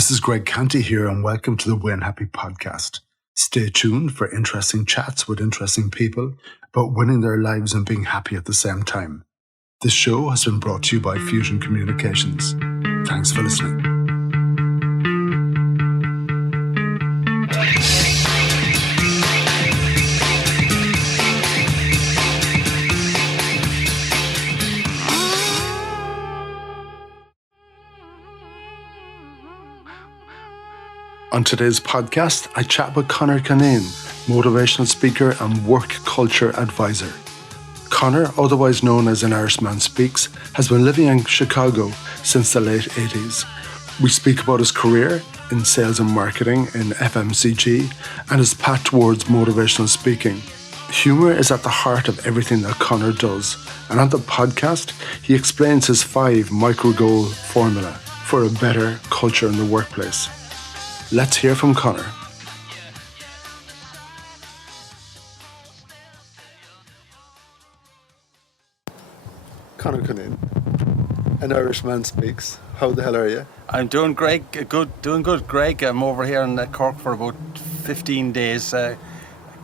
This is Greg Canty here, and welcome to the Win Happy podcast. Stay tuned for interesting chats with interesting people about winning their lives and being happy at the same time. This show has been brought to you by Fusion Communications. Thanks for listening. On today's podcast, I chat with Conor Cuneen, motivational speaker and work culture advisor. Conor, otherwise known as An Irishman Speaks, has been living in Chicago since the late 80s. We speak about his career in sales and marketing in FMCG and his path towards motivational speaking. Humour is at the heart of everything that Conor does, and on the podcast, he explains his 5 micro-goal formula for a better culture in the workplace. Let's hear from Conor. Conor Cuneen, An Irishman Speaks. How the hell are you? I'm doing great, doing good, Greg. I'm over here in Cork for about 15 days,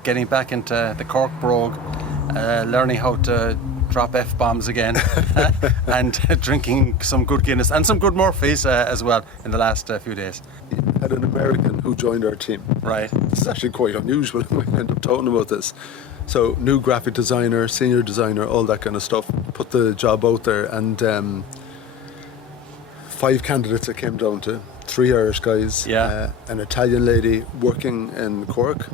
getting back into the Cork brogue, learning how to drop F-bombs again, and drinking some good Guinness and some good Murphy's as well in the last few days. You had an American who joined our team. Right. This is actually quite unusual. We end up talking about this. So, new graphic designer, senior designer, all that kind of stuff. Put the job out there, and 5 candidates it came down to. 3 Irish guys, an Italian lady working in Cork,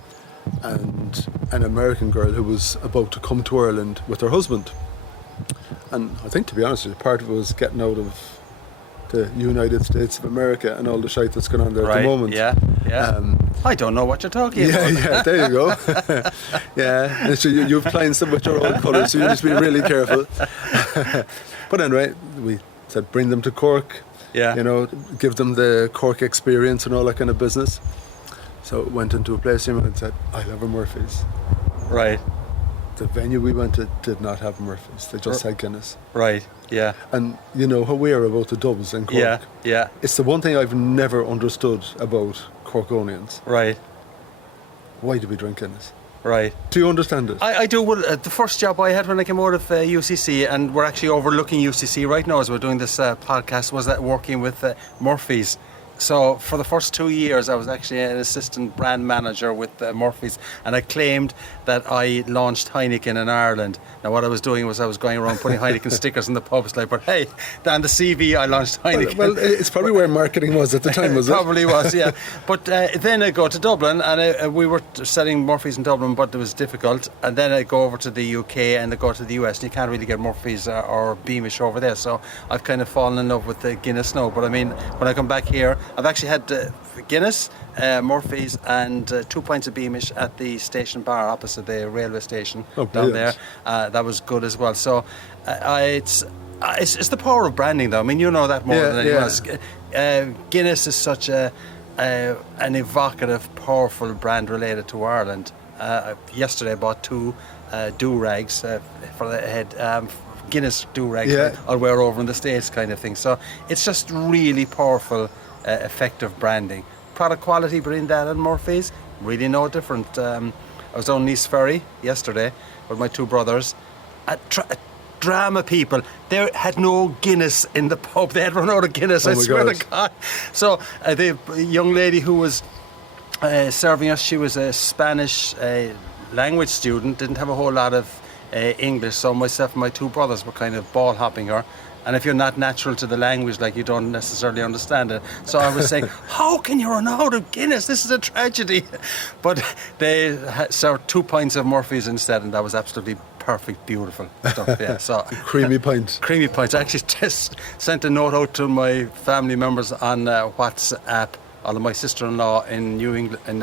and an American girl who was about to come to Ireland with her husband. And I think, to be honest with you, part of it was getting out of the United States of America and all the shite that's going on there at the moment. I don't know what you're talking about. Yeah, there you go. Yeah, and so you've clients them with your own colours, so you just be really careful. But anyway, we said bring them to Cork, give them the Cork experience and all that kind of business. So went into a place and said, I love a Murphy's. Right. The venue we went to did not have Murphy's. They just had Guinness. Right, yeah. And you know how we are about the dubs in Cork. Yeah. It's the one thing I've never understood about Corkonians. Right. Why do we drink Guinness? Right. Do you understand it? I do. Well, the first job I had when I came out of UCC, and we're actually overlooking UCC right now as we're doing this podcast, was working with Murphy's. So for the first 2 years, I was actually an assistant brand manager with Murphy's, and I claimed that I launched Heineken in Ireland. Now what I was doing was I was going around putting Heineken stickers in the pubs, like, but hey, on the CV I launched Heineken. Well, it's probably where marketing was at the time, was it? Probably was, yeah. But then I go to Dublin, and we were selling Murphy's in Dublin, but it was difficult. And then I go over to the UK and I go to the US, and you can't really get Murphy's or Beamish over there. So I've kind of fallen in love with the Guinness now. But I mean, when I come back here, I've actually had Guinness, Murphy's, and 2 pints of Beamish at the station bar opposite the railway station down there. That was good as well. So it's the power of branding, though. I mean, you know that more than anyone else. Guinness is such an evocative, powerful brand related to Ireland. Yesterday I bought 2 do-rags for the head. Guinness do-rags I'll wear over in the States, kind of thing. So it's just really powerful, effective branding. Product quality between that and Murphy's, really no different. I was on Nice Ferry yesterday with my 2 brothers. Drama people, they had no Guinness in the pub. They had run out of Guinness, I swear to God. So the young lady who was serving us, she was a Spanish language student, didn't have a whole lot of English, so myself and my 2 brothers were kind of ball hopping her. And if you're not natural to the language, like, you don't necessarily understand it. So I was saying, how can you run out of Guinness? This is a tragedy. But they served 2 pints of Murphy's instead, and that was absolutely perfect, beautiful stuff. Yeah. So creamy pint. Creamy pints. I actually just sent a note out to my family members on WhatsApp. Although my sister-in-law in New England, in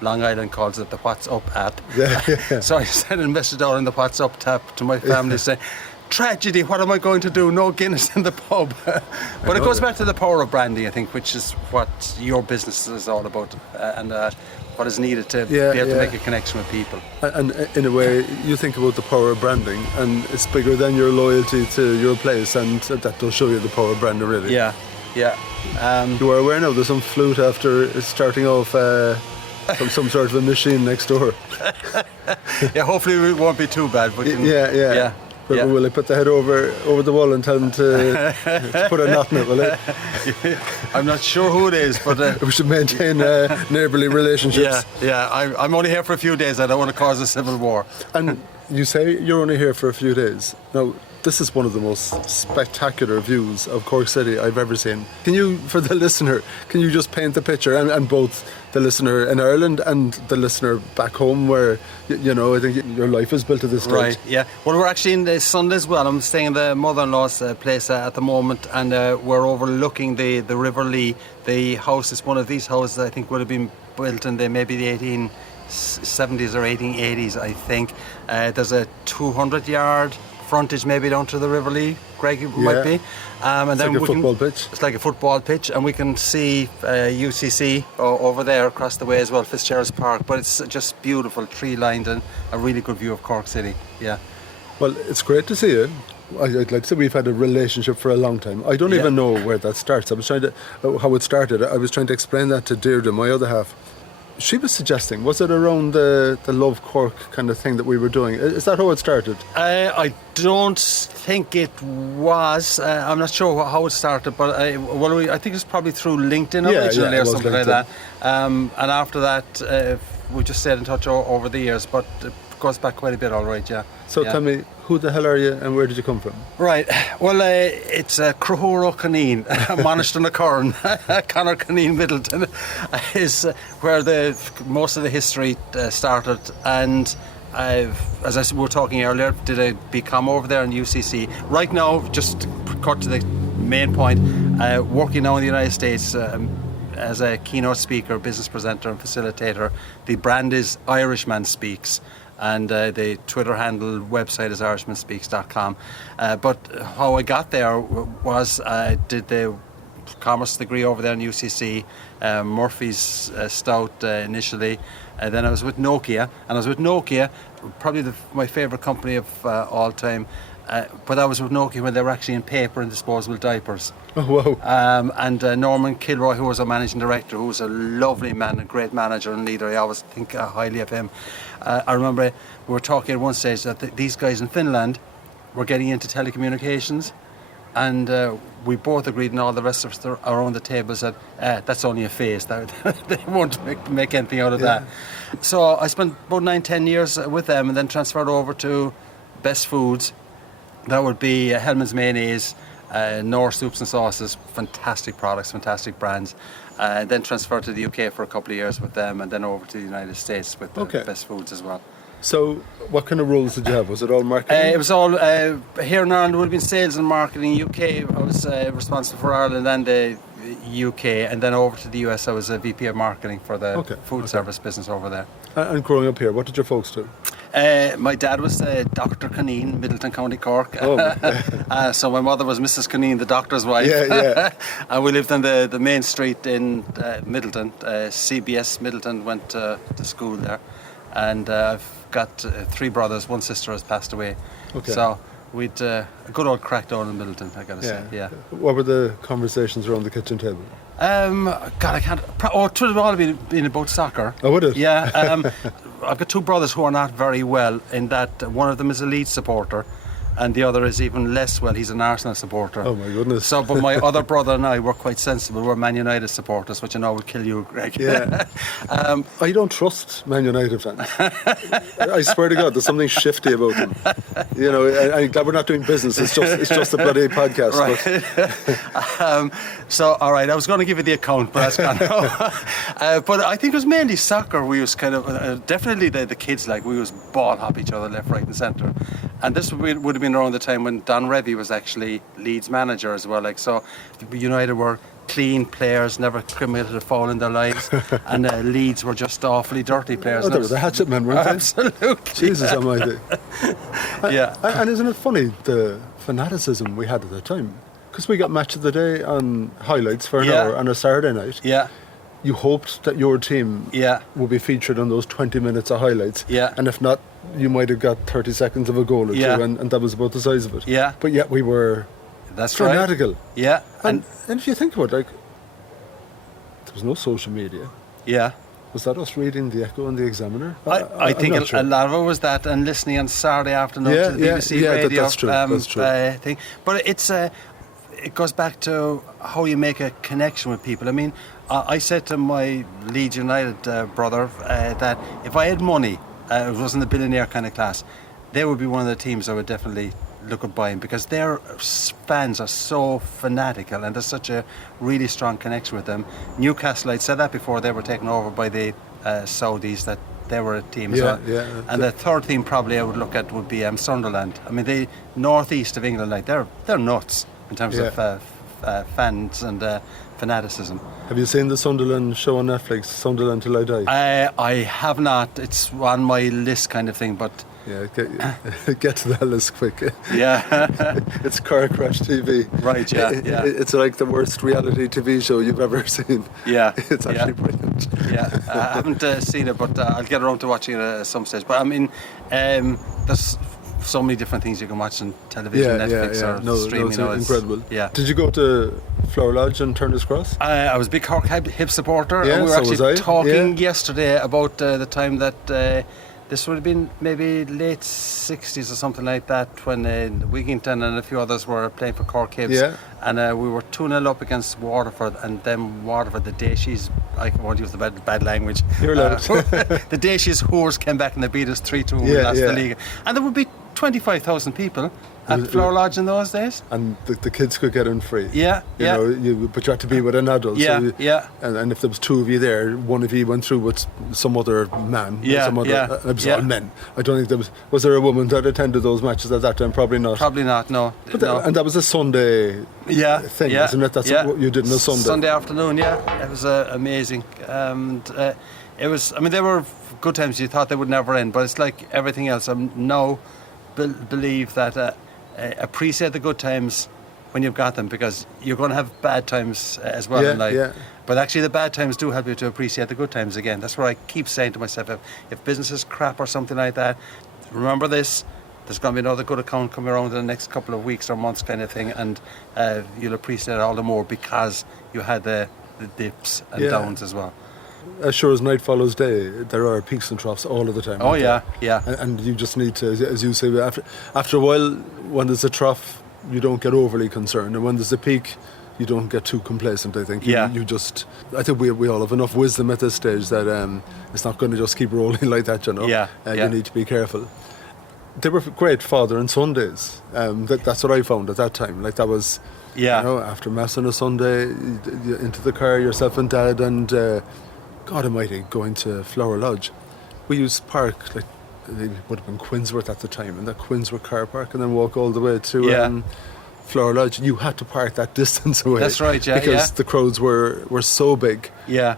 Long Island, calls it the WhatsApp app. Yeah. So I sent a message out on the WhatsApp tab to my family saying, tragedy, what am I going to do? No Guinness in the pub. But it goes back to the power of branding, I think, which is what your business is all about, and what is needed to be able to make a connection with people. And in a way, you think about the power of branding, and it's bigger than your loyalty to your place, and that does show you the power of branding, really. Yeah. Yeah. You are aware now there's some flute after starting off from some sort of a machine next door. Yeah, hopefully it won't be too bad. But Yeah. But will I put the head over the wall and tell them to put a knot in it, will I? I'm not sure who it is, but... we should maintain neighbourly relationships. Yeah. I'm only here for a few days. I don't want to cause a civil war. And you say you're only here for a few days. Now, this is one of the most spectacular views of Cork City I've ever seen. Can you, for the listener, can you just paint the picture, and both the listener in Ireland and the listener back home, where, you know, I think your life is built to this stage? Right, yeah. Well, we're actually in the Sunday as well. I'm staying in the mother-in-law's place at the moment, and we're overlooking the River Lee. The house is one of these houses I think would have been built in maybe the 1870s or 1880s, I think. There's a 200-yard frontage maybe down to the River Lee, Greg, it might be. And it's then like a football pitch. It's like a football pitch, and we can see UCC over there across the way as well, Fitzgerald's Park. But it's just beautiful, tree-lined, and a really good view of Cork City. Yeah. Well, it's great to see you. I'd like to say we've had a relationship for a long time. I don't even know where that starts. I was trying to how it started. I was trying to explain that to Deirdre, my other half. She was suggesting, was it around the Love Cork kind of thing that we were doing? Is that how it started? I don't think it was. I'm not sure how it started, but I think it was probably through LinkedIn originally or something like that. And after that, we just stayed in touch over the years, but it goes back quite a bit, all right, yeah. So tell me, who the hell are you and where did you come from? Right, well, it's Conor Cuneen, Monash Conor Cuneen Middleton is where most of the history started, and as we were talking earlier, did a BCom over there in UCC. Right now, just to cut to the main point, working now in the United States as a keynote speaker, business presenter and facilitator. The brand is Irishman Speaks, and the Twitter handle website is irishmanspeaks.com. But how I got there was I did the commerce degree over there in UCC, Murphy's Stout initially, and then I was with Nokia, probably my favourite company of all time. But I was with Nokia when they were actually in paper and disposable diapers. Oh, wow. And Norman Kilroy, who was our managing director, who was a lovely man, a great manager and leader. I always think highly of him. I remember we were talking at one stage that these guys in Finland were getting into telecommunications, and we both agreed, and all the rest of us around the table said, that's only a phase. They won't make anything out of that. So I spent about 9-10 years with them, and then transferred over to Best Foods. That would be Hellman's Mayonnaise, Knorr Soups and Sauces, fantastic products, fantastic brands. Then transferred to the UK for a couple of years with them, and then over to the United States with Best Foods as well. So what kind of roles did you have? Was it all marketing? It was all, here in Ireland it would have been sales and marketing. UK, I was responsible for Ireland and the UK, and then over to the US I was a VP of marketing for the food service business over there. And growing up here, what did your folks do? My dad was Dr. Cuneen, Middleton, County Cork. Oh. So my mother was Mrs. Cuneen, the doctor's wife. Yeah. And we lived on the main street in Middleton. CBS Middleton, went to school there. And I've got 3 brothers, 1 sister has passed away. Okay. So we'd a good old crack down in Middleton, I gotta say. Yeah. What were the conversations around the kitchen table? God, I can't. It would have all been about soccer. Oh, would it? Yeah. I've got 2 brothers who are not very well, in that one of them is a Leeds supporter, and the other is even less well. He's an Arsenal supporter. Oh my goodness. So, but my other brother and I were quite sensible. We're Man United supporters, which I know would kill you, Greg. Yeah. I don't trust Man United fans. I swear to God, there's something shifty about them. You know, I'm glad we're not doing business. It's just a bloody podcast. Right. So, all right, I was going to give you the account, but that's gone now. But I think it was mainly soccer. We was kind of definitely the kids, like, we was ball hop each other left, right, and centre. And this would have been around the time when Don Revie was actually Leeds manager as well. Like, so United were clean players, never committed a foul in their lives, and Leeds were just awfully dirty players. Oh, they were the hatchet men, weren't they? Absolutely. Jesus almighty. Yeah. And isn't it funny, the fanaticism we had at the time? Because we got match of the day on highlights for an hour on a Saturday night. Yeah. You hoped that your team would be featured on those 20 minutes of highlights. Yeah. And if not, you might have got 30 seconds of a goal or two, and that was about the size of it. Yeah. But yet we were That's fanatical. right. Yeah. And if you think about it, like, there was no social media. Yeah. Was that us reading the Echo and the Examiner? I think a lot of it was that, and listening on Saturday afternoon to the BBC radio that's true. thing. But it goes back to how you make a connection with people. I mean, I said to my Leeds United brother that if I had money, it wasn't the billionaire kind of class, they would be one of the teams I would definitely look at buying, because their fans are so fanatical and there's such a really strong connection with them. Newcastle, I'd said that before, they were taken over by the Saudis, that they were a team as well. And the third team probably I would look at would be Sunderland. I mean, the northeast of England, like they're nuts in terms of fans and fanaticism. Have you seen the Sunderland show on Netflix, Sunderland Till I Die? I have not. It's on my list kind of thing, but... Yeah, get to that list quick. Yeah. It's car crash TV. Right, yeah. It's like the worst reality TV show you've ever seen. Yeah. It's actually brilliant. Yeah, I haven't seen it, but I'll get around to watching it at some stage. But I mean, there's so many different things you can watch on television, Netflix or streaming. No, it's incredible. Yeah. Did you go to Flower Lodge and Turner's Cross? I was a big Cork hip supporter. Yeah, and we were actually talking yeah. yesterday about the time that this would have been maybe late 60s or something like that, when Wigington and a few others were playing for Cork Hibs. Yeah. And we were 2-0 up against Waterford, and then Waterford, the day I won't use the bad language. You're allowed. The day Whores came back and they beat us 3-2 and we lost the league. And there would be 25,000 people at Flower Lodge in those days. And the kids could get in free. Yeah, you know, but you had to be with an adult. Yeah, And if there was two of you there, one of you went through with some other man. Yeah, It was all men. I don't think was there a woman that attended those matches at that time? Probably not. Probably not, no. And that was a Sunday thing, wasn't it? That's what you did on a Sunday. Sunday afternoon, yeah. It was amazing. And it was, I mean, they were good times. You thought they would never end, but it's like everything else. I'm now believe that appreciate the good times when you've got them, because you're going to have bad times as well in life. Yeah. But actually the bad times do help you to appreciate the good times again. That's what I keep saying to myself. If business is crap or something like that, remember this. There's going to be another good account coming around in the next couple of weeks or months kind of thing, and you'll appreciate it all the more because you had the dips and downs as well. As sure as night follows day, there are peaks and troughs all of the time. Oh yeah. And you just need to, as you say, after a while, when there's a trough, you don't get overly concerned, and when there's a peak, you don't get too complacent. I think. I think we all have enough wisdom at this stage that it's not going to just keep rolling like that. You know. You need to be careful. They were great father and son days. That's what I found at that time. Like that was. You know, after mass on a Sunday, into the car, yourself and dad, and God Almighty, going to Flower Lodge. We used to park, like, it would have been Quinsworth at the time, and that Quinsworth car park, and then walk all the way to Flower Lodge. You had to park that distance away. That's right, because the crowds were so big. Yeah.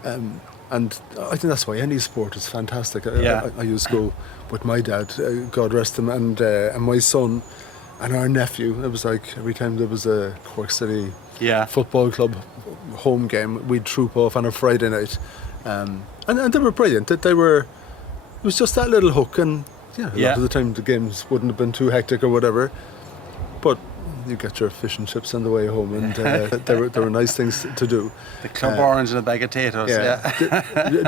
And I think that's why any sport is fantastic. I used to go with my dad, God rest him, and my son and our nephew. It was like every time there was a Cork City football club home game, we'd troop off on a Friday night. And they were brilliant. It was just that little hook, and a lot of the time the games wouldn't have been too hectic or whatever. But you get your fish and chips on the way home, and they were nice things to do. The club orange and a bag of potatoes.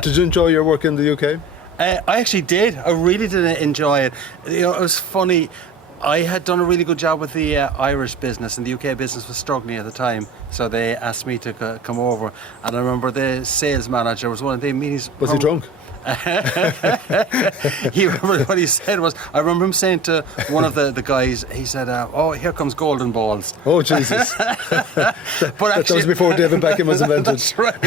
Did you enjoy your work in the UK? I actually did. I really did enjoy it. You know, it was funny. I had done a really good job with the Irish business, and the UK business was struggling at the time, so they asked me to come over. And I remember the sales manager was one of the meetings. Was he drunk? What he said was, I remember him saying to one of the guys, he said, "Oh, here comes golden balls." Oh Jesus! That was before David Beckham was invented. That's right.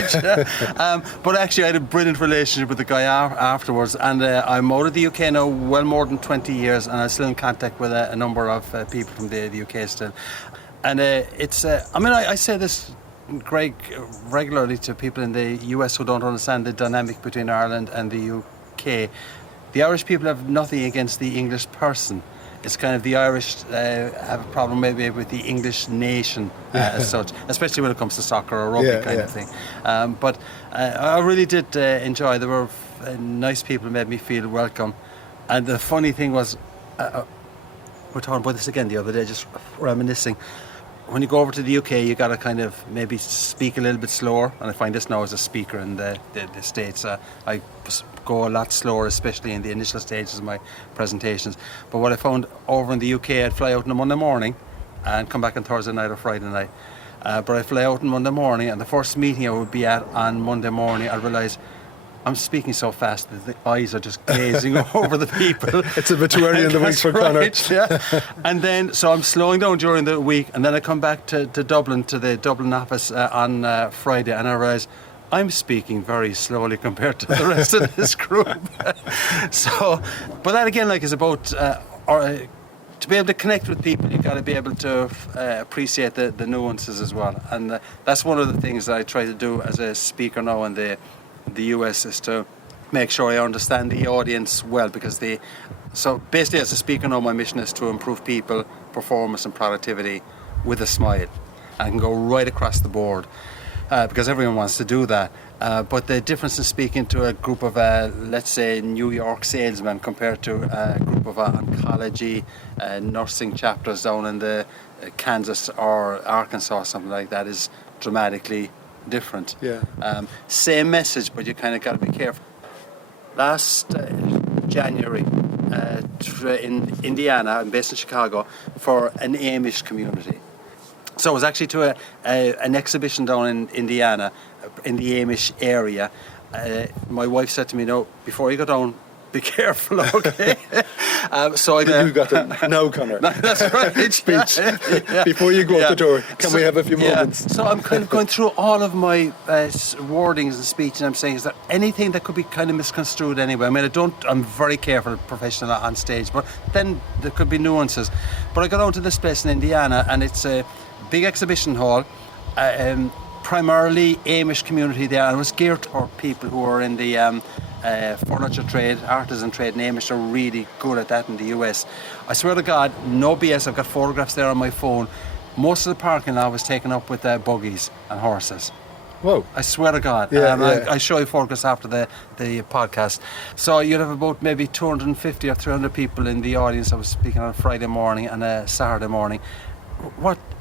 But actually, I had a brilliant relationship with the guy afterwards, and I'm out of the UK now, well more than 20 years, and I'm still in contact with a number of people from the UK still. And it's, I mean, I say this, Greg, regularly to people in the US who don't understand the dynamic between Ireland and the UK. The Irish people have nothing against the English person. It's kind of the Irish have a problem maybe with the English nation as such, especially when it comes to soccer or rugby kind of thing. But I really did enjoy. There were nice people who made me feel welcome. And the funny thing was, we're talking about this again the other day, just reminiscing. when you go over to the UK, you got to kind of maybe speak a little bit slower. And I find this now as a speaker in the States. I go a lot slower, especially in the initial stages of my presentations. But what I found over in the UK, I'd fly out on a Monday morning and come back on Thursday night or Friday night. But I fly out on Monday morning, and the first meeting I would be at on Monday morning, I realise I'm speaking so fast that the eyes are just glazing over the people. It's a bit too early in the week for Conor. Right, yeah. And then, so I'm slowing down during the week, and then I come back to Dublin, to the Dublin office on Friday, and I realise I'm speaking very slowly compared to the rest of this group. So, but that again, like, is about to be able to connect with people. You've got to be able to appreciate the nuances as well, and that's one of the things that I try to do as a speaker now in the US, is to make sure I understand the audience well, because so basically as a speaker now, my mission is to improve people, performance and productivity with a smile. I can go right across the board because everyone wants to do that. But the difference in speaking to a group of, let's say, New York salesmen compared to a group of oncology nursing chapters down in the Kansas or Arkansas or something like that is dramatically different. Yeah. Same message, but you kind of got to be careful. Last January in Indiana, I'm based in Chicago, for an Amish community. So I was actually to an exhibition down in Indiana, in the Amish area. My wife said to me, "No, before you go down, be careful, okay?" So I You got it. No, Conor. That's right. Speech. Before you go out the door, can we have a few moments? So I'm kind of going through all of my wordings and speech, and I'm saying, is there anything that could be kind of misconstrued anyway? I mean, I'm very careful, professional on stage, but then there could be nuances. But I got out to this place in Indiana, and it's a big exhibition hall, primarily Amish community there, and it was geared toward people who are in the furniture trade, artisan trade, and Amish are really good at that in the US. I swear to God, no BS, I've got photographs there on my phone. Most of the parking lot was taken up with buggies and horses. Whoa. I swear to God. Yeah. I show you photographs after the podcast. So you'd have about maybe 250 or 300 people in the audience. I was speaking on a Friday morning and a Saturday morning.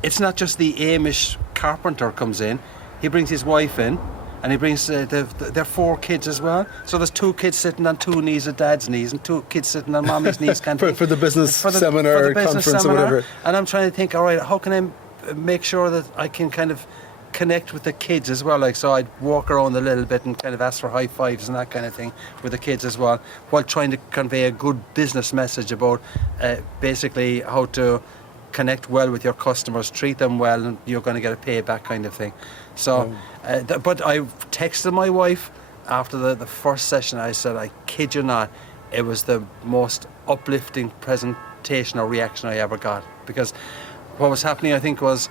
It's not just the Amish carpenter comes in, he brings his wife in, and he brings their 4 kids as well. So there's 2 kids sitting on 2 knees of dad's knees, and 2 kids sitting on mommy's knees. for the business seminar, conference, or whatever. And I'm trying to think, all right, how can I make sure that I can kind of connect with the kids as well? Like, so I'd walk around a little bit and kind of ask for high fives and that kind of thing with the kids as well, while trying to convey a good business message about basically how to connect well with your customers, treat them well, and you're going to get a payback kind of thing. So, but I texted my wife after the first session. I said, I kid you not, it was the most uplifting presentation or reaction I ever got. Because what was happening, I think, was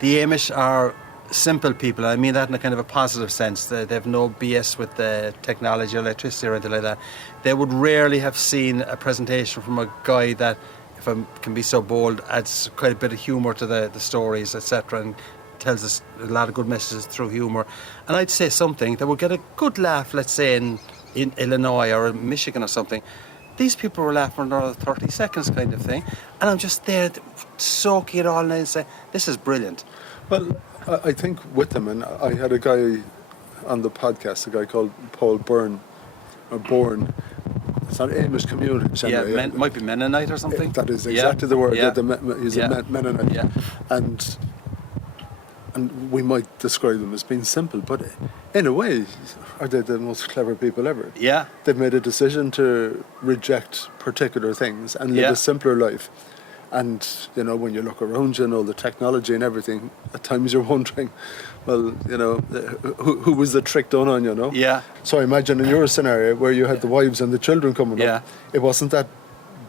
the Amish are simple people. I mean that in a kind of a positive sense. They have no BS with the technology or electricity or anything like that. They would rarely have seen a presentation from a guy that, if I can be so bold, adds quite a bit of humour to the stories, etc., and tells us a lot of good messages through humour. And I'd say something that would get a good laugh, let's say in Illinois or in Michigan or something. These people were laughing for another 30 seconds kind of thing. And I'm just there soaking it all in and saying, this is brilliant. Well, I think with them, and I had a guy on the podcast, a guy called Paul Bourne. It's not Amish community. Yeah, might be Mennonite or something. That is exactly the word. Yeah. He's a Mennonite. Yeah. And we might describe them as being simple, but in a way, are they the most clever people ever? Yeah. They've made a decision to reject particular things and live a simpler life. And, you know, when you look around you and all the technology and everything, at times you're wondering, well, you know, who was the trick done on, you know? Yeah. So I imagine in your scenario where you had the wives and the children coming up, it wasn't that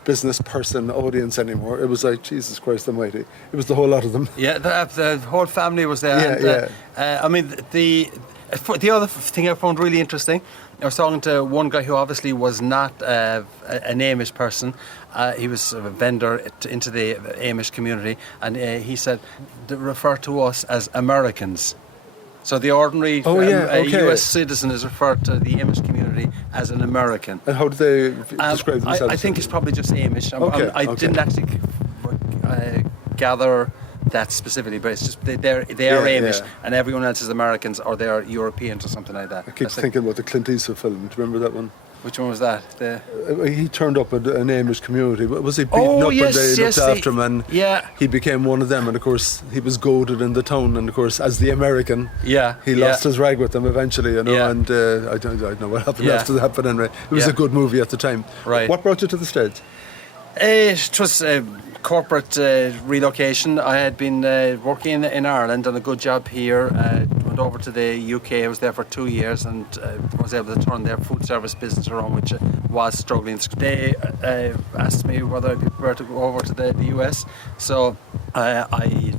business person audience anymore. It was like, Jesus Christ almighty. It was the whole lot of them. Yeah, the whole family was there. I mean, the other thing I found really interesting, I was talking to one guy who obviously was not an Amish person. He was a vendor into the Amish community, and he said they refer to us as Americans. So the ordinary US citizen is referred to the Amish community as an American. And how do they describe themselves? I think it's probably just Amish. I Okay. didn't actually gather that specifically, but it's just they are Amish, and everyone else is Americans or they are Europeans or something like that. I keep thinking about the Clint Eastwood film. Do you remember that one? Which one was that? He turned up at an Amish community. Was he beaten up and they looked after him, and he became one of them, and of course he was goaded in the town, and of course as the American he lost his rag with them eventually, and I don't know what happened after that, but anyway it was a good movie at the time. Right. What brought you to the States? It was corporate relocation. I had been working in Ireland, done a good job here, went over to the UK. I was there for 2 years and was able to turn their food service business around, which was struggling. They asked me whether I'd be prepared to go over to the US, so I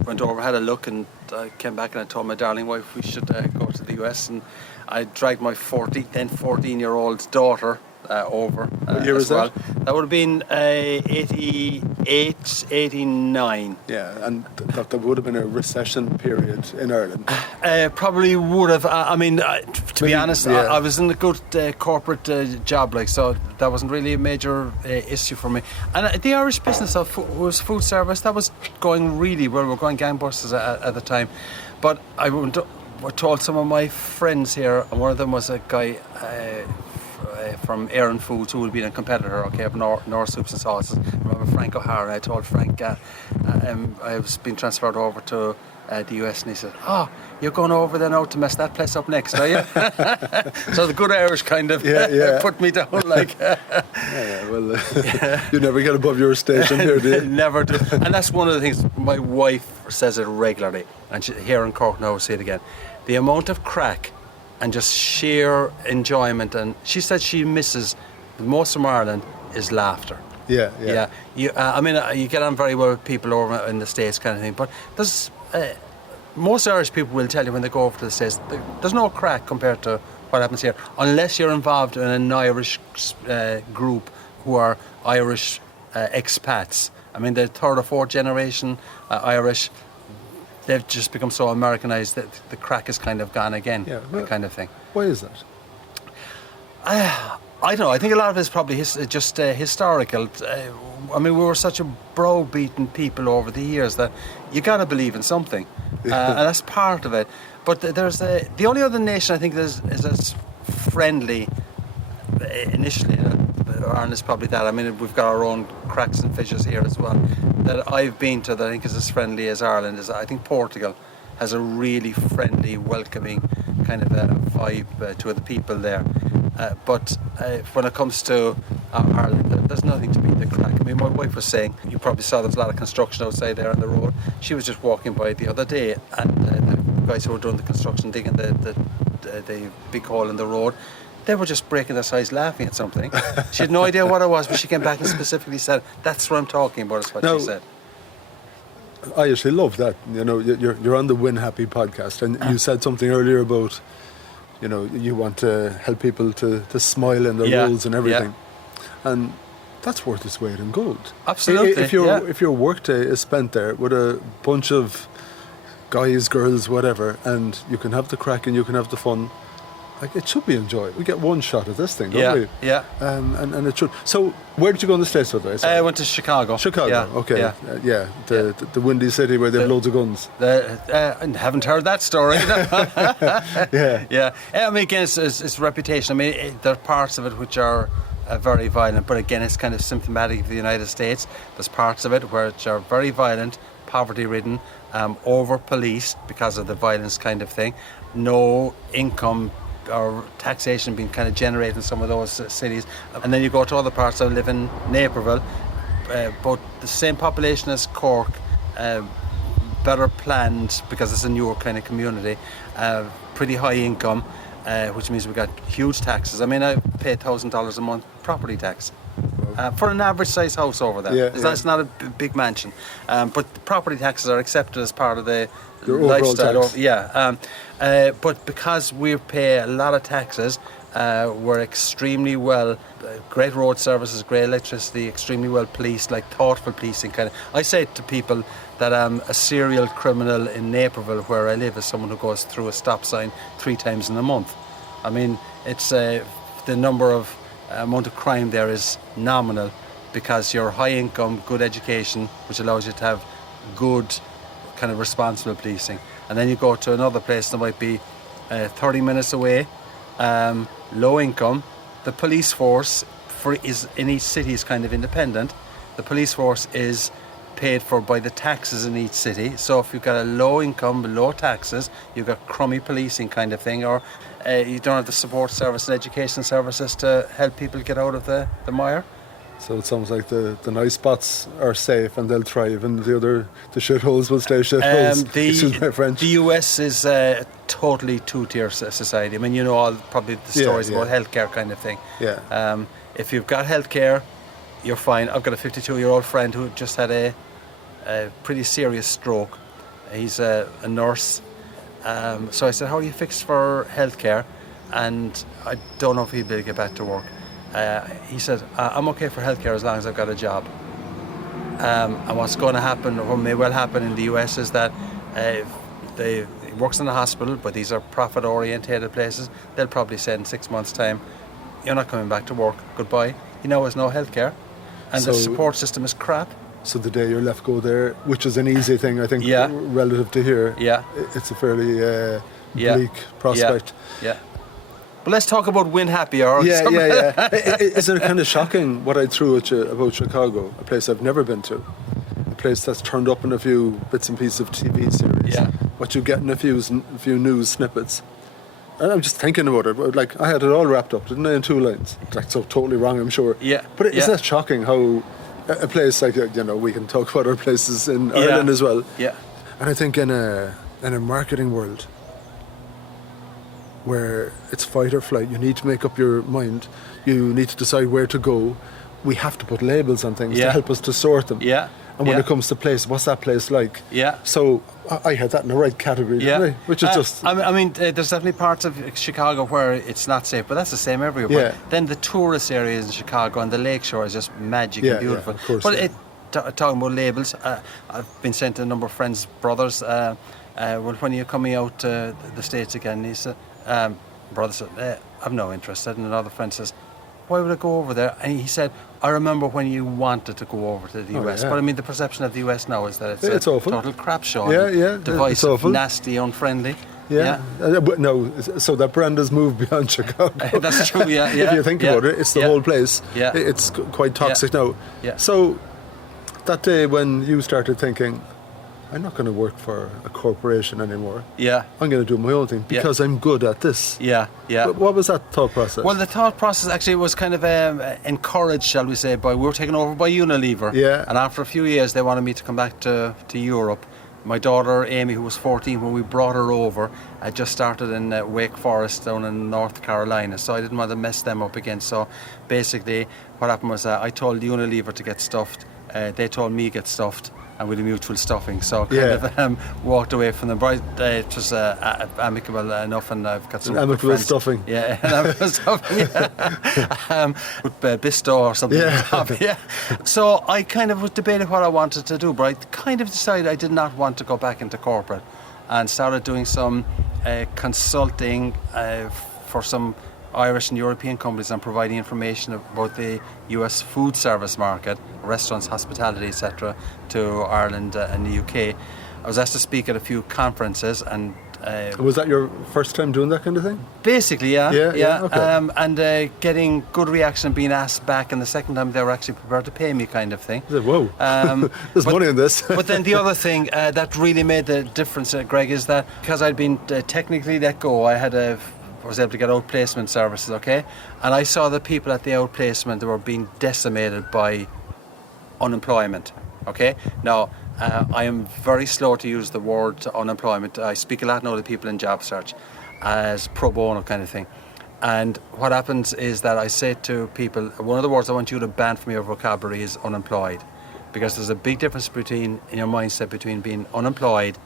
went over, had a look, and I came back and I told my darling wife we should go to the US, and I dragged my 14-year-old daughter over. What year was that? That would have been 88, 89. Yeah, and that would have been a recession period in Ireland. Probably would have. To be honest, I was in a good corporate job, so that wasn't really a major issue for me. And the Irish business of was food service. That was going really well. We were going gangbusters at the time. But I told some of my friends here, and one of them was a guy from Aaron Foods, who would be a competitor, of North Soups and Sauces. I remember Frank O'Hara. I told Frank I was being transferred over to the US, and he said, "Oh, you're going over there now to mess that place up next, are you?" So the good Irish kind of put me down, like. You never get above your station here, do you? Never do. And that's one of the things. My wife says it regularly, and here in Cork now, I'll say it again. The amount of crack and just sheer enjoyment, and she said she misses the most from Ireland is laughter. Yeah. You get on very well with people over in the States, kind of thing. But there's most Irish people will tell you when they go over to the States, there's no crack compared to what happens here, unless you're involved in an Irish group who are Irish expats. I mean, they're third or fourth generation Irish. They've just become so Americanized that the crack is kind of gone again, that kind of thing. Why is that? I don't know. I think a lot of it is probably just historical. We were such a browbeaten people over the years that you got to believe in something, and that's part of it. But there's the only other nation I think is as friendly initially. Ireland is probably that. I mean, we've got our own cracks and fishes here as well. That I've been to that I think is as friendly as Ireland is. I think Portugal has a really friendly, welcoming kind of a vibe to the people there. But when it comes to Ireland, there's nothing to beat the crack. I mean, my wife was saying, you probably saw there's a lot of construction outside there on the road. She was just walking by the other day, and the guys who were doing the construction, digging the big hole in the road, they were just breaking their sides laughing at something. She had no idea what it was, but she came back and specifically said, "That's what I'm talking about," is what she said. I actually love that. You're on the Win Happy podcast, and you said something earlier about, you want to help people to smile in their roles and everything. And that's worth its weight in gold. Absolutely. If your workday is spent there with a bunch of guys, girls, whatever, and you can have the crack and you can have the fun, like, it should be enjoyed. We get one shot at this thing, don't we? Yeah. And it should. So, where did you go in the States with it? I went to Chicago. Okay. The windy city where they have loads of guns. I haven't heard that story. Yeah. I mean, again, it's reputation. I mean, there are parts of it which are very violent, but again, it's kind of symptomatic of the United States. There's parts of it which are very violent, poverty-ridden, over-policed because of the violence kind of thing. No income or taxation being kind of generated in some of those cities, and then you go to other parts. I live in Naperville, but the same population as Cork, better planned because it's a newer kind of community, pretty high income, which means we've got huge taxes. I mean, I pay $1,000 a month property tax for an average size house over there. That's not a big mansion, but the property taxes are accepted as part of the lifestyle. But because we pay a lot of taxes, we're extremely well, great road services, great electricity, extremely well policed, like thoughtful policing kind of. I say to people that a serial criminal in Naperville, where I live, is someone who goes through a stop sign 3 times in a month. I mean, it's the amount of crime there is nominal because you're high income, good education, which allows you to have good kind of responsible policing. And then you go to another place that might be 30 minutes away, low income. The police force is in each city is kind of independent. The police force is paid for by the taxes in each city. So if you've got a low income, low taxes, you've got crummy policing kind of thing, or you don't have the support service and education services to help people get out of the mire. So it sounds like the nice spots are safe and they'll thrive, and the shitholes will stay shitholes. Excuse my French. The US is a totally two-tier society. I mean, you know all probably the stories about healthcare kind of thing. Yeah. If you've got healthcare, you're fine. I've got a 52-year-old friend who just had a pretty serious stroke. He's a nurse. So I said, how are you fixed for healthcare? And I don't know if he'd be able to get back to work. He said, I'm okay for healthcare as long as I've got a job. And what's going to happen, or may well happen in the US, is that he works in a hospital, but these are profit-orientated places. They'll probably say in 6 months' time, you're not coming back to work, goodbye. He now has no healthcare, and the support system is crap. So the day you're left go there, which is an easy thing, I think, relative to here, it's a fairly bleak prospect. Yeah. But let's talk about Win Happy Hour. Isn't it kind of shocking what I threw at you about Chicago, a place I've never been to, a place that's turned up in a few bits and pieces of TV series, what you get in a few news snippets. And I'm just thinking about it, like I had it all wrapped up, didn't I, in 2 lines? Like, so totally wrong, I'm sure. Yeah. But isn't that shocking how a place like, we can talk about our places in Ireland as well. Yeah. And I think in a marketing world where it's fight or flight, you need to make up your mind, you need to decide where to go, we have to put labels on things to help us to sort them. Yeah. And when it comes to place, what's that place like? Yeah. So I had that in the right category, didn't I? Which is just... I mean, there's definitely parts of Chicago where it's not safe, but that's the same everywhere. Yeah. But then the tourist areas in Chicago and the lakeshore is just magic and beautiful. Yeah, of course. But talking about labels, I've been sent to a number of friends' brothers. Well, when you're coming out to the States again, he said, brother said, I've no interest. And another friend says, why would I go over there? And he said, I remember when you wanted to go over to the US. But I mean, the perception of the US now is that it's a awful. total crap show. Divisive, nasty, unfriendly. But no, so that brand has moved beyond Chicago. That's true, If you think about it, it's the whole place. It's quite toxic now. So that day when you started thinking, I'm not going to work for a corporation anymore. I'm going to do my own thing because I'm good at this. What was that thought process? Well, the thought process actually was kind of encouraged, shall we say, we were taken over by Unilever. And after a few years, they wanted me to come back to Europe. My daughter, Amy, who was 14, when we brought her over, had just started in Wake Forest down in North Carolina, so I didn't want to mess them up again. So basically, what happened was I told Unilever to get stuffed. They told me get stuffed. And with a mutual stuffing, so kind of walked away from them. But it was amicable enough, and I've got some amicable stuffing. Amicable stuffing. With Bisto or something. So I kind of was debating what I wanted to do, but I kind of decided I did not want to go back into corporate, and started doing some consulting for some Irish and European companies and providing information about the US food service market, restaurants, hospitality, etc., to Ireland and the UK. I was asked to speak at a few conferences, and was that your first time doing that kind of thing? Basically, okay. And getting good reaction and being asked back, and the second time they were actually prepared to pay me, kind of thing. Whoa, there's money in this. But then the other thing that really made the difference, Greg, is that because I'd been technically let go, I was able to get outplacement services, okay? And I saw the people at the outplacement that were being decimated by unemployment, okay? Now, I am very slow to use the word unemployment. I speak a lot now to people in job search as pro bono kind of thing. And what happens is that I say to people, one of the words I want you to ban from your vocabulary is unemployed, because there's a big difference in your mindset between being unemployed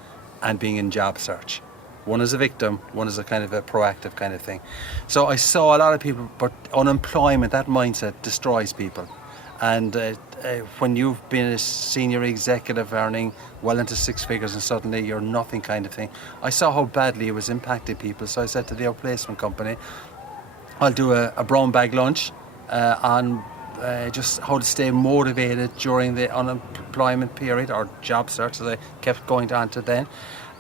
and being in job search. One is a victim, one is a kind of a proactive kind of thing. So I saw a lot of people, but unemployment, that mindset destroys people. And when you've been a senior executive earning well into 6 figures and suddenly you're nothing kind of thing, I saw how badly it was impacting people. So I said to the outplacement company, I'll do a brown bag lunch on just how to stay motivated during the unemployment period or job search, as I kept going on to then.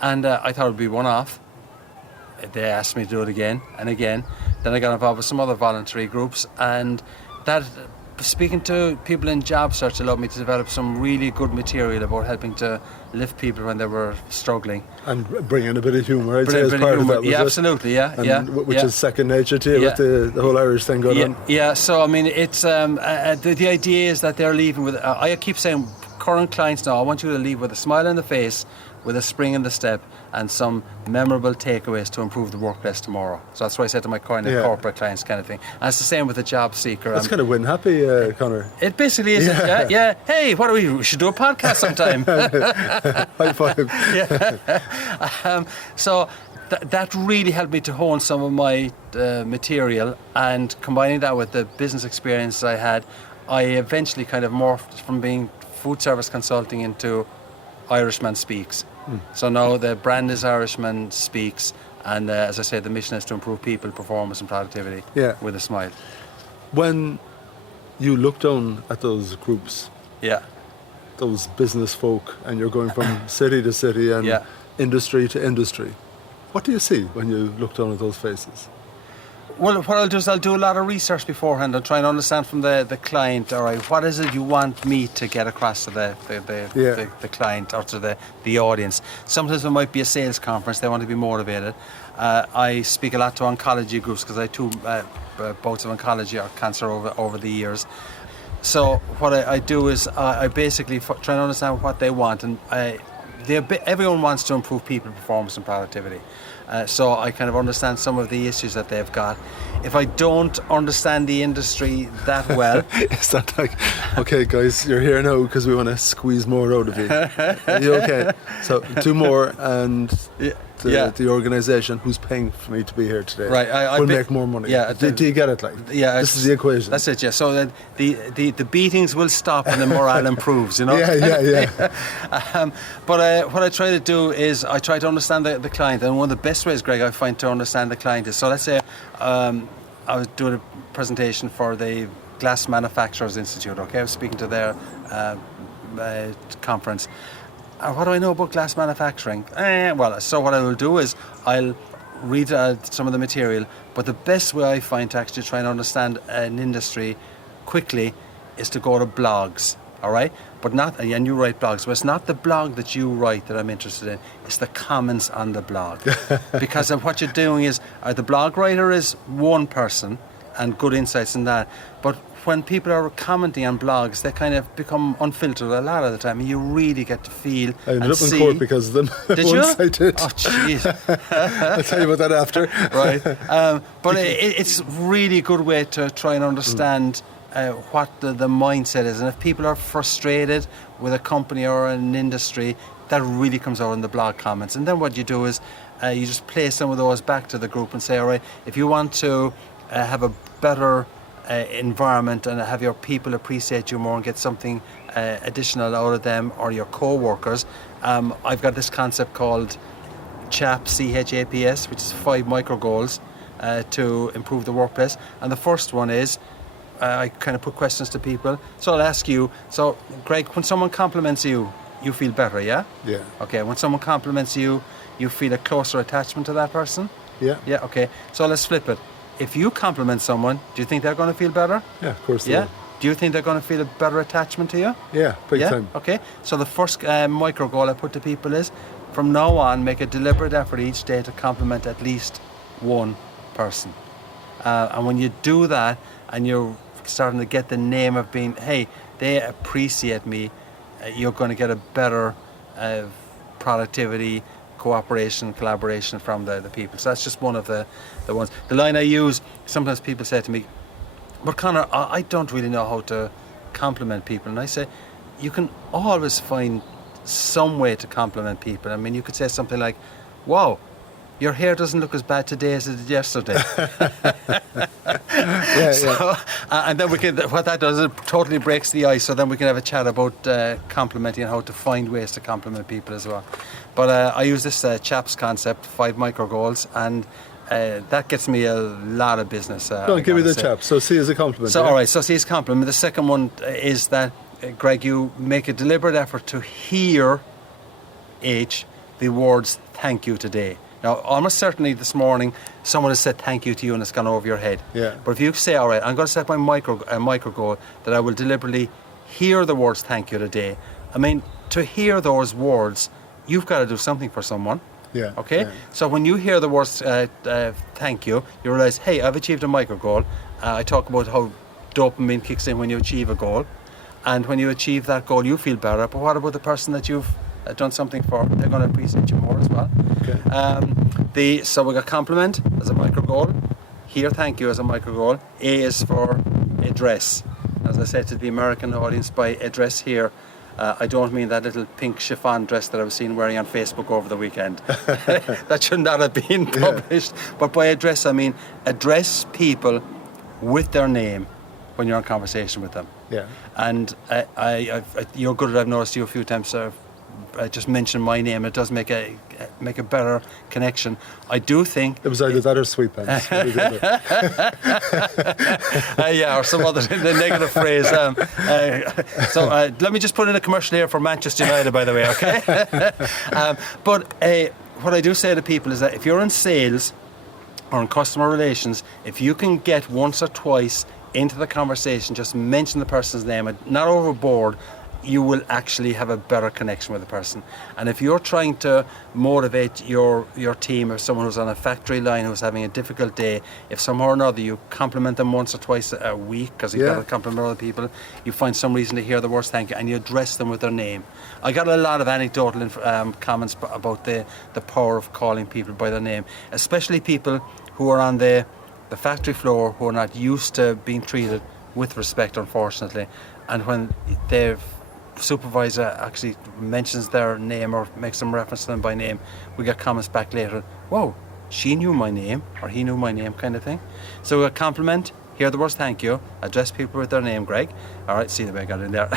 And I thought it would be one-off. They asked me to do it again and again. Then I got involved with some other voluntary groups, and that, speaking to people in job search, allowed me to develop some really good material about helping to lift people when they were struggling. And bring in a bit of humour, I'd say, as part of that. Yeah, absolutely, yeah. Which is second nature to you with the whole Irish thing going on. Yeah, so I mean, it's the idea is that they're leaving with, I keep saying, current clients now, I want you to leave with a smile on the face, with a spring in the step, and some memorable takeaways to improve the workplace tomorrow. So that's what I said to my corporate clients, kind of thing. And it's the same with the job seeker. That's kind of win happy, Conor. It basically is. Yeah. Hey, what are we should do a podcast sometime. High five. Yeah. So that really helped me to hone some of my material, and combining that with the business experience I had, I eventually kind of morphed from being food service consulting into Irishman Speaks. So now the brand is Irishman Speaks, and as I said, the mission is to improve people, performance and productivity with a smile. When you look down at those groups, those business folk, and you're going from city to city and industry to industry, what do you see when you look down at those faces? Well, what I'll do is I'll do a lot of research beforehand. I'll try and understand from the client, all right, what is it you want me to get across to the client or to the audience. Sometimes it might be a sales conference, they want to be motivated. I speak a lot to oncology groups because I had two bouts of oncology or cancer over the years. So what I do is I basically try and understand what they want, and everyone wants to improve people performance and productivity. So I kind of understand some of the issues that they've got. If I don't understand the industry that well... Is that like, okay guys, you're here now because we want to squeeze more out of you. Are you okay? So 2 more and the organisation who's paying for me to be here today will make more money. Yeah, do you get it? Like, this is the equation. That's it, yeah. So then the beatings will stop and the morale improves, you know? But what I try to do is I try to understand the client, and one of the best ways, Greg, I find to understand the client is, so let's say I was doing a presentation for the Glass Manufacturers Institute, okay? I was speaking to their conference. What do I know about glass manufacturing? So what I will do is I'll read some of the material, but the best way I find to actually try and understand an industry quickly is to go to blogs, all right? But not, and you write blogs, but it's not the blog that you write that I'm interested in, it's the comments on the blog. Because what you're doing is, the blog writer is one person and good insights in that, but when people are commenting on blogs, they kind of become unfiltered a lot of the time, and you really get to feel I ended up in court because of them. Did you? I did. Oh, jeez. I'll tell you about that after. Right. But it's a really good way to try and understand what the mindset is. And if people are frustrated with a company or an industry, that really comes out in the blog comments. And then what you do is you just play some of those back to the group and say, all right, if you want to have a better environment and have your people appreciate you more and get something additional out of them or your co-workers, I've got this concept called CHAPS, CHAPS, which is 5 micro goals to improve the workplace. And the first one is I kind of put questions to people. So I'll ask you, so Greg, when someone compliments you, you feel better, yeah? Yeah. Okay, when someone compliments you, you feel a closer attachment to that person? Yeah. Yeah, okay. So let's flip it. If you compliment someone, do you think they're going to feel better? Yeah, of course they will. Do you think they're going to feel a better attachment to you? Yeah, big time. Okay. So the first micro goal I put to people is, from now on, make a deliberate effort each day to compliment at least one person. And when you do that, and you're starting to get the name of being, hey, they appreciate me, you're going to get a better productivity, cooperation, collaboration from the people. So that's just one of the ones. The line I use, sometimes people say to me, but Conor, I don't really know how to compliment people. And I say, you can always find some way to compliment people. I mean, you could say something like, wow, your hair doesn't look as bad today as it did yesterday. And then we can, what that does, it totally breaks the ice. So then we can have a chat about complimenting and how to find ways to compliment people as well. But I use this CHAPS concept, 5 micro goals, and that gets me a lot of business. Don't give me the chaps. So see as a compliment. So, all right, so see as a compliment. The second one is that, Greg, you make a deliberate effort to hear the words "thank you" today. Now, almost certainly this morning, someone has said thank you to you and it's gone over your head. Yeah. But if you say, all right, I'm going to set my micro goal that I will deliberately hear the words "thank you" today. I mean, to hear those words, you've got to do something for someone. Yeah. Okay? Yeah. So when you hear the words thank you, you realise, hey, I've achieved a micro goal. I talk about how dopamine kicks in when you achieve a goal. And when you achieve that goal, you feel better. But what about the person that you've done something for? They're going to appreciate you more as well. Okay. So we got compliment as a micro goal. Hear thank you as a micro goal. A is for address. As I said to the American audience, by address here, I don't mean that little pink chiffon dress that I was seen wearing on Facebook over the weekend. That should not have been published. Yeah. But by address, I mean address people with their name when you're in conversation with them. Yeah. And you're good at, I've noticed you a few times, just mention my name. It does make a better connection. I do think it was either that or sweatpants. Yeah, or some other negative phrase. So let me just put in a commercial here for Manchester United, by the way. Okay. But what I do say to people is that if you're in sales or in customer relations, if you can get once or twice into the conversation, just mention the person's name, and not overboard, you will actually have a better connection with the person. And if you're trying to motivate your team, or someone who's on a factory line who's having a difficult day, if somehow or another you compliment them once or twice a week, because you've got to compliment other people, you find some reason to hear the words thank you, and you address them with their name. I got a lot of anecdotal comments about the power of calling people by their name, especially people who are on the factory floor, who are not used to being treated with respect, unfortunately. And when their supervisor actually mentions their name or makes some reference to them by name, we get comments back later, whoa, she knew my name, or he knew my name, kind of thing. So a compliment, hear the words thank you, address people with their name, Greg. All right, see the way I got in there.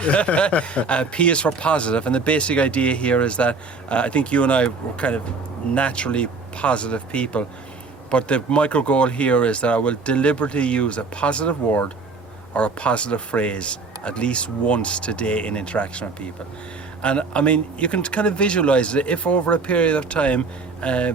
P is for positive, and the basic idea here is that I think you and I were kind of naturally positive people. But the micro goal here is that I will deliberately use a positive word or a positive phrase at least once today in interaction with people. And I mean, you can kind of visualize it. If over a period of time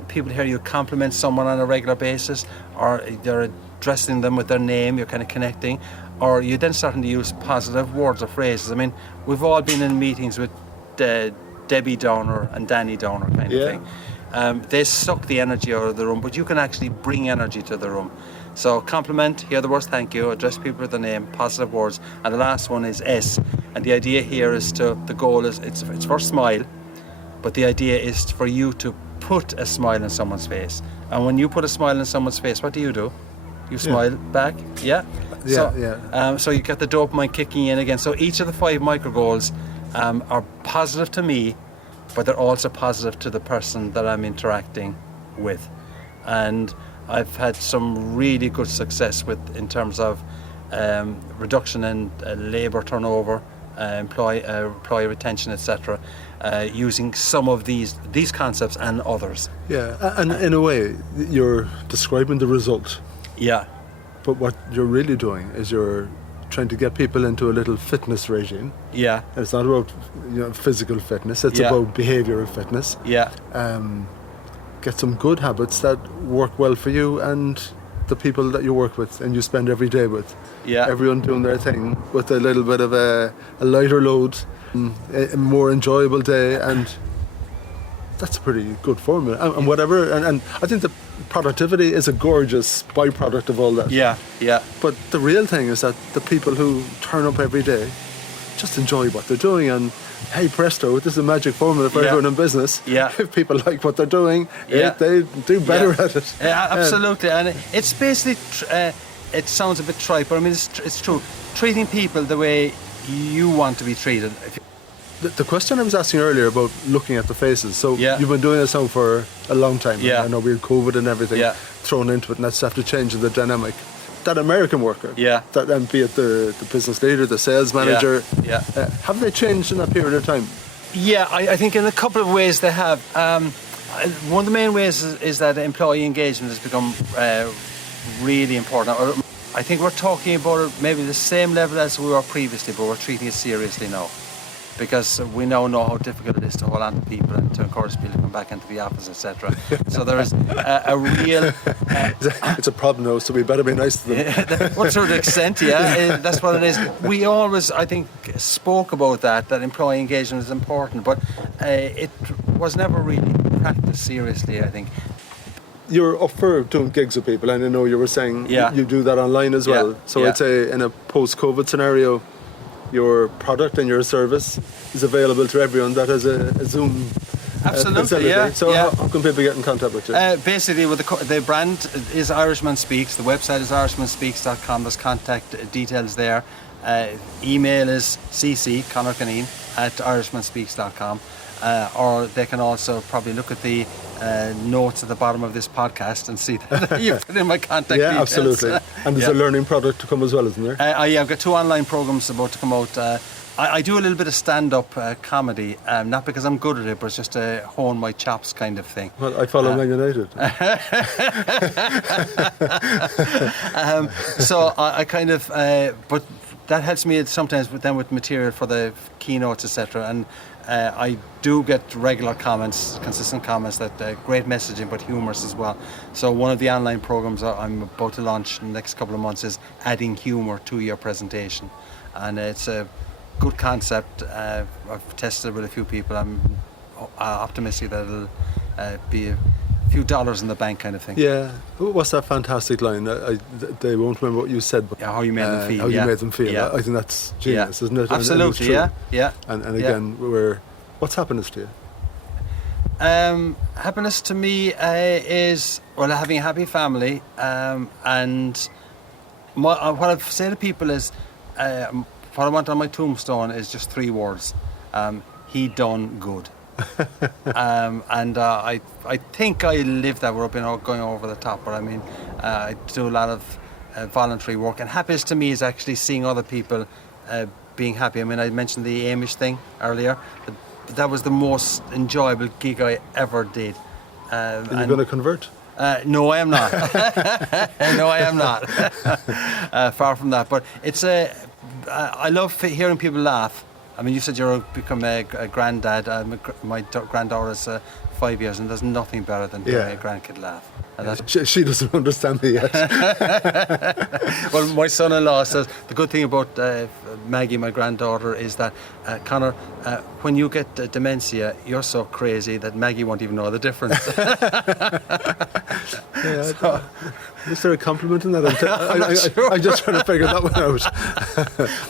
people hear you compliment someone on a regular basis, or you're addressing them with their name, you're kind of connecting, or you're then starting to use positive words or phrases. I mean, we've all been in meetings with Debbie Downer and Danny Downer kind of thing. They suck the energy out of the room, but you can actually bring energy to the room. So compliment, hear the words thank you, address people with their name, positive words, and the last one is S. And the idea here is the goal is, it's for smile, but the idea is for you to put a smile on someone's face. And when you put a smile on someone's face, what do? You smile back, so you get the dopamine kicking in again. So each of the 5 micro goals are positive to me, but they're also positive to the person that I'm interacting with. And I've had some really good success in terms of reduction in labour turnover, employee retention, etc., using some of these concepts and others. Yeah, and in a way, you're describing the result. Yeah. But what you're really doing is you're trying to get people into a little fitness regime. Yeah. And it's not about physical fitness, it's about behavioural fitness. Yeah. Get some good habits that work well for you and the people that you work with and you spend every day with. Yeah. Everyone doing their thing with a little bit of a lighter load, a more enjoyable day, and that's a pretty good formula. And whatever, and I think the productivity is a gorgeous byproduct of all that. Yeah, yeah. But the real thing is that the people who turn up every day just enjoy what they're doing, and hey presto, this is a magic formula for everyone in business. Yeah. If people like what they're doing, they do better at it. Yeah, absolutely. And it's basically, it sounds a bit trite, but I mean, it's true. Treating people the way you want to be treated. The question I was asking earlier about looking at the faces, so you've been doing this now for a long time. Yeah. I know we had COVID and everything thrown into it, and that's after changing the dynamic. That American worker, that be it the business leader, the sales manager, have they changed in that period of time? Yeah, I think in a couple of ways they have. One of the main ways is that employee engagement has become really important. I think we're talking about it maybe the same level as we were previously, but we're treating it seriously now. Because we now know how difficult it is to hold on to people and to encourage people to come back into the office, etc. So there is a real... it's a problem now, so we better be nice to them. Well, to an extent, yeah, that's what it is. We always, I think, spoke about that employee engagement is important, but it was never really practiced seriously, I think. You're up for doing gigs with people, and I know you were saying you do that online as well. So I'd say in a post-COVID scenario, your product and your service is available to everyone that has a Zoom facility. So how can people get in contact with you? Basically, with the brand is Irishman Speaks. The website is irishmanspeaks.com. There's contact details there. Email is cc, Conor Cuneen, at irishmanspeaks.com. Or they can also probably look at the notes at the bottom of this podcast and see that you put in my contact details. Yeah, absolutely. And there's a learning product to come as well, isn't there? I've got 2 online programs about to come out. I do a little bit of stand-up comedy, not because I'm good at it, but it's just to hone my chops kind of thing. Well, I follow Man United. So I kind of, but that helps me sometimes with material for the keynotes, etc. And I do get regular comments, consistent comments that great messaging, but humorous as well. So one of the online programs I'm about to launch in the next couple of months is adding humour to your presentation, and it's a good concept. I've tested it with a few people. I'm optimistic that it'll be a few dollars in the bank kind of thing. Yeah. What's that fantastic line? They won't remember what you said, but how you made them feel. How you made them feel. I think that's genius, isn't it? Absolutely, yeah. And again, what's happiness to you? Happiness to me is having a happy family, and what I've said to people is what I want on my tombstone is just 3 words: he done good. And I think I live that without going over the top, but I mean I do a lot of voluntary work, and happiness to me is actually seeing other people being happy. I mean, I mentioned the Amish thing earlier. That was the most enjoyable gig I ever did. And you're going to convert? No, I am not. No, I am not. Far from that. But it's I love hearing people laugh. I mean, you said you're become a granddad. My granddaughter is 5 years, and there's nothing better than hearing a grandkid laugh. She doesn't understand me yet. Well, my son-in-law says the good thing about Maggie, my granddaughter, is that Conor, when you get dementia, you're so crazy that Maggie won't even know the difference. Is there a compliment in that? I'm just trying to figure that one out.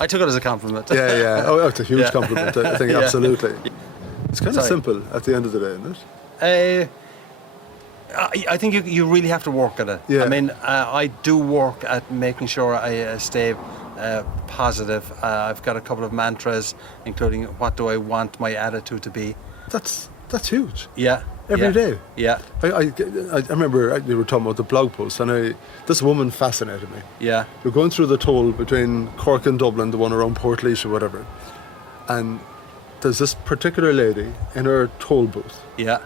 I took it as a compliment. Yeah. Oh, it's a huge compliment. I think absolutely. It's kind of simple at the end of the day, isn't it? I think you really have to work at it. Yeah. I mean, I do work at making sure I stay positive. I've got a couple of mantras, including what do I want my attitude to be. That's huge. Yeah. Every day. Yeah. I remember you were talking about the blog post, and this woman fascinated me. Yeah. You're going through the toll between Cork and Dublin, the one around Portlaoise or whatever, and there's this particular lady in her toll booth. Yeah.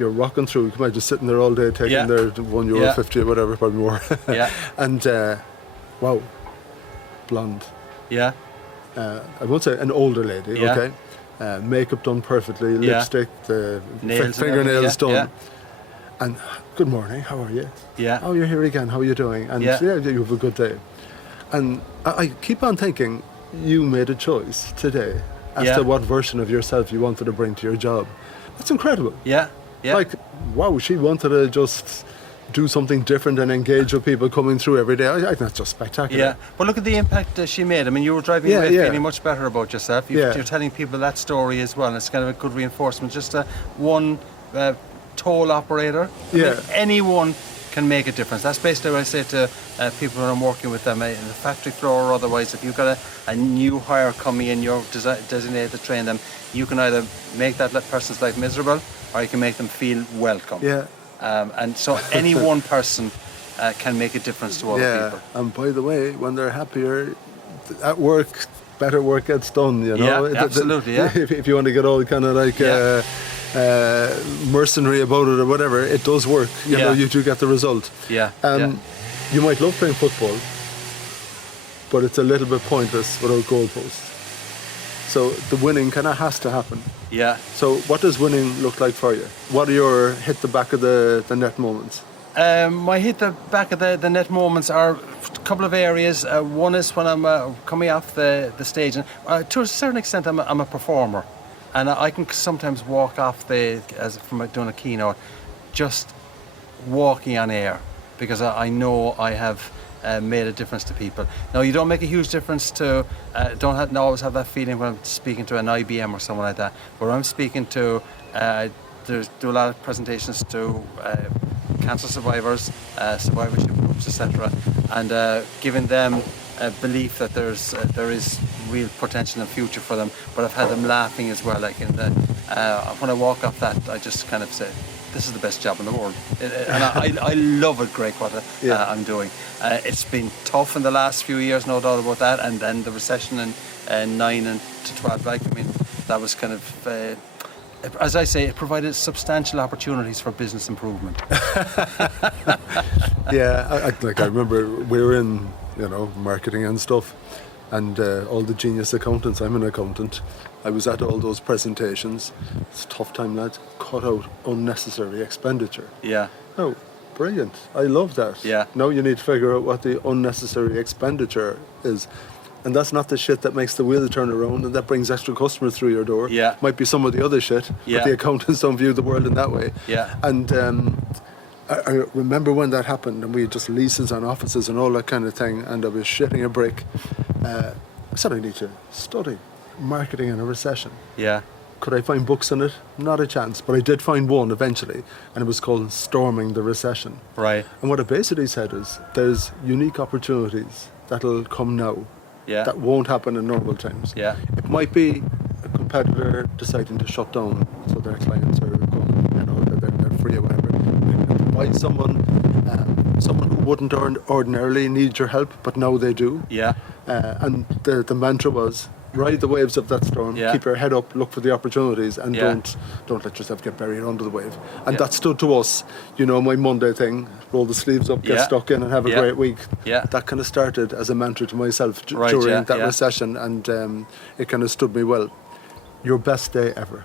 You're walking through, you might just sitting there all day taking their €1.50 or whatever, probably more. Yeah. And wow, blonde. Yeah. I won't say an older lady, okay? Makeup done perfectly, lipstick, the fingernails done. Yeah. And good morning, how are you? Yeah. Oh, you're here again, how are you doing? And you have a good day. And I keep on thinking, you made a choice today as to what version of yourself you wanted to bring to your job. That's incredible. Yeah. Yeah. Like, wow, she wanted to just do something different and engage with people coming through every day. I think that's just spectacular. Yeah, but look at the impact she made. I mean, you were driving away feeling much better about yourself. You're telling people that story as well, and it's kind of a good reinforcement. Just one toll operator. I mean, anyone can make a difference. That's basically what I say to people when I'm working with them in the factory floor or otherwise. If you've got a new hire coming in, you're designated to train them, you can either make that person's life miserable or you can make them feel welcome. Yeah. And so any one person can make a difference to other people. And by the way, when they're happier at work, better work gets done, you know. Yeah, absolutely, If you want to get all kind of like mercenary about it or whatever, it does work. You know, you do get the result. Yeah. You might love playing football, but it's a little bit pointless without goalposts. So the winning kind of has to happen. Yeah. So what does winning look like for you? What are your hit the back of the net moments? My hit the back of the net moments are a couple of areas. One is when I'm coming off the stage, and to a certain extent I'm a performer, and I can sometimes walk off from doing a keynote, just walking on air, because I know I have made a difference to people. Now, you don't make a huge difference to, don't always have that feeling when I'm speaking to an IBM or someone like that, but when I'm speaking to, do a lot of presentations to cancer survivors, survivorship groups, etc., and giving them a belief that there is real potential and future for them, but I've had them laughing as well. Like when I walk off that, I just kind of say, this is the best job in the world, and I love it, Greg, what I'm doing. It's been tough in the last few years, no doubt about that, and then the recession in 9 and to 12, like, I mean, that was kind of, as I say, it provided substantial opportunities for business improvement. Yeah, I remember we were in, marketing and stuff, and all the genius accountants, I'm an accountant, I was at all those presentations. It's a tough time, lads. Cut out unnecessary expenditure. Yeah. Oh, brilliant. I love that. Yeah. Now you need to figure out what the unnecessary expenditure is. And that's not the shit that makes the wheel turn around and that brings extra customers through your door. Yeah. Might be some of the other shit, but the accountants don't view the world in that way. Yeah. And I remember when that happened, and we had just leases on offices and all that kind of thing, and I was shitting a brick. I said I need to study marketing in a recession. Yeah. Could I find books on it? Not a chance, but I did find one eventually, and it was called Storming the Recession. Right. And what it basically said is there's unique opportunities that'll come now that won't happen in normal times. Yeah. It might be a competitor deciding to shut down, so their clients are going, they're free or whatever. Buy someone who wouldn't ordinarily need your help, but now they do. Yeah. And the mantra was, ride the waves of that storm, keep your head up, look for the opportunities, and don't let yourself get buried under the wave. And that stood to us. My Monday thing, roll the sleeves up, get stuck in and have a great week. Yeah. That kind of started as a mantra to myself during that recession, and it kind of stood me well. Your best day ever?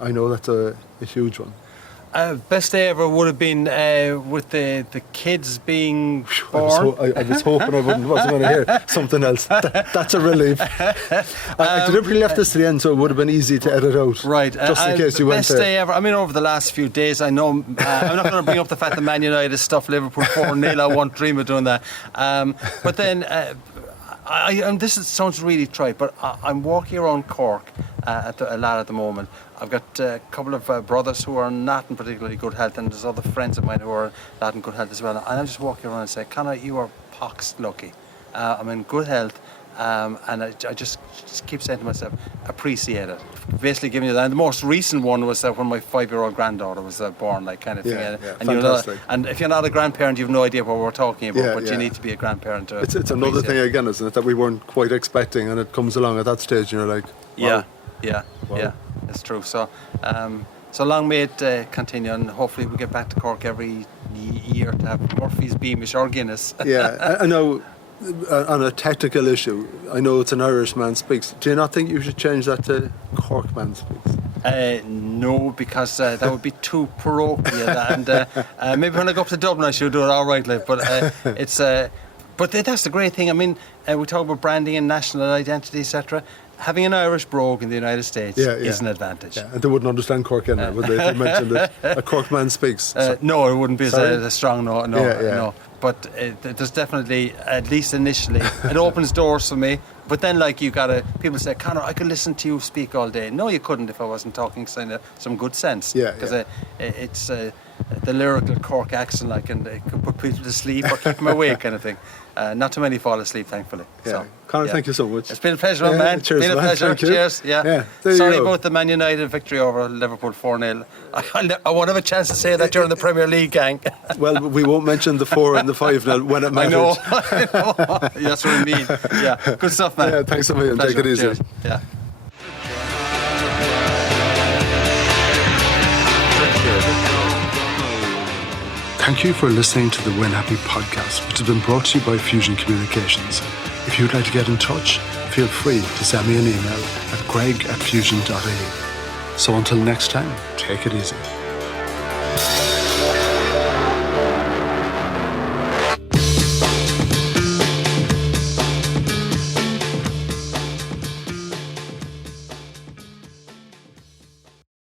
I know that's a huge one. Best day ever would have been with the kids being born. I was hoping I wasn't going to hear something else. That's a relief. I deliberately left this to the end so it would have been easy to edit out. Right. Just in case you went there. Best day ever. I mean, over the last few days, I know I'm not going to bring up the fact that Man United stuffed Liverpool 4-0. I won't dream of doing that. But then, and this sounds really trite, but I'm walking around Cork a lot at the moment. I've got a couple of brothers who are not in particularly good health, and there's other friends of mine who are not in good health as well. And I'm just walking around and saying, Conor, you are pox lucky. I'm in good health, and I just keep saying to myself, appreciate it. Basically giving you that. And the most recent one was when my 5-year-old granddaughter was born, like kind of thing. Yeah, and fantastic. And if you're not a grandparent, you've no idea what we're talking about, but you need to be a grandparent to It's another thing again, isn't it, that we weren't quite expecting, and it comes along at that stage and you're like, wow. Yeah, it's true. So long may it continue, and hopefully we get back to Cork every year to have Murphy's, Beamish or Guinness. Yeah, I know. On a technical issue, I know it's An Irishman Speaks. Do you not think you should change that to Corkman Speaks? No, because that would be too parochial, and maybe when I go up to Dublin I should do it all right, like, but it's. But that's the great thing. I mean, we talk about branding and national identity, etc. Having an Irish brogue in the United States is an advantage. Yeah, and they wouldn't understand Cork in it, would they? If you mentioned it. A Corkman Speaks. No, it wouldn't be a strong no. No. But there's definitely, at least initially, it opens doors for me. But then, people say, Conor, I could listen to you speak all day. No, you couldn't if I wasn't talking some good sense. Because it's the lyrical Cork accent, and it could put people to sleep or keep them awake, kind of thing. Not too many fall asleep, thankfully. Yeah. So, Conor, thank you so much. It's been a pleasure, man. Cheers, been a man. pleasure. Thank you. Cheers. Yeah. Sorry about the Man United victory over Liverpool 4-0. I won't have a chance to say that during the Premier League, gang. Well, we won't mention the 4 and the 5-0 when it matters. I know. That's what I mean. Yeah. Good stuff, man. Yeah, thanks a million. Take it easy. Cheers. Yeah. Thank you for listening to the Win Happy podcast, which has been brought to you by Fusion Communications. If you'd like to get in touch, feel free to send me an email at greg@fusion.ie. So until next time, take it easy.